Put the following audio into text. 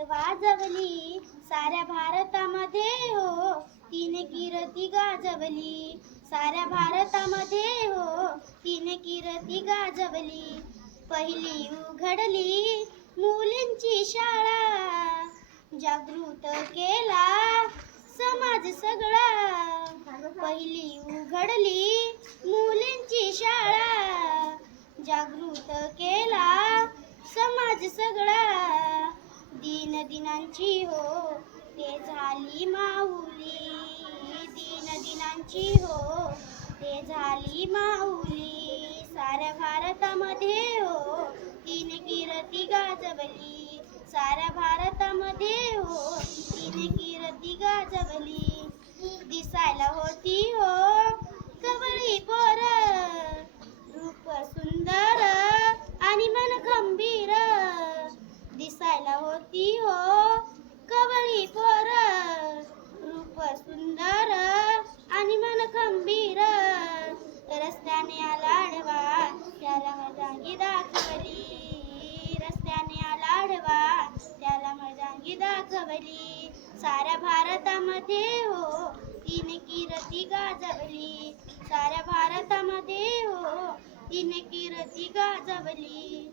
वाजवली साऱ्या भारतामध्ये हो, तिने कीर्ती गाजवली साऱ्या भारतामध्ये हो, तिने कीर्ती गाजवली. पहिली उघडली मुलींची शाळा, जागृत केला समाज सगळा. पहिली उघडली मुलींची शाळा, जागृत केला समाज सगळा. दीनांची हो ते झाली माऊली, दीनांची हो ते झाली माऊली. साऱ्या भारतामध्ये हो तिने कीर्ती गाजवली, साऱ्या भारतामध्ये हो तिने कीर्ती गाजवली. दिसायला होती हो कवळी पोर, रूप सुंदर आणि मन खंबीर. दिसायला होती हो कवळी पोर, रूप सुंदर आणि मन खंबीर. रस्त्याने आला आडवा त्याला मर्दांगी दाखवली, रस्त्याने आला आडवा त्याला मर्दांगी दाखवली. साऱ्या भारतामध्ये हो तिने कीर्ती गाजवली, साऱ्या भारतामध्ये हो तिने कीर्ती गाजवली.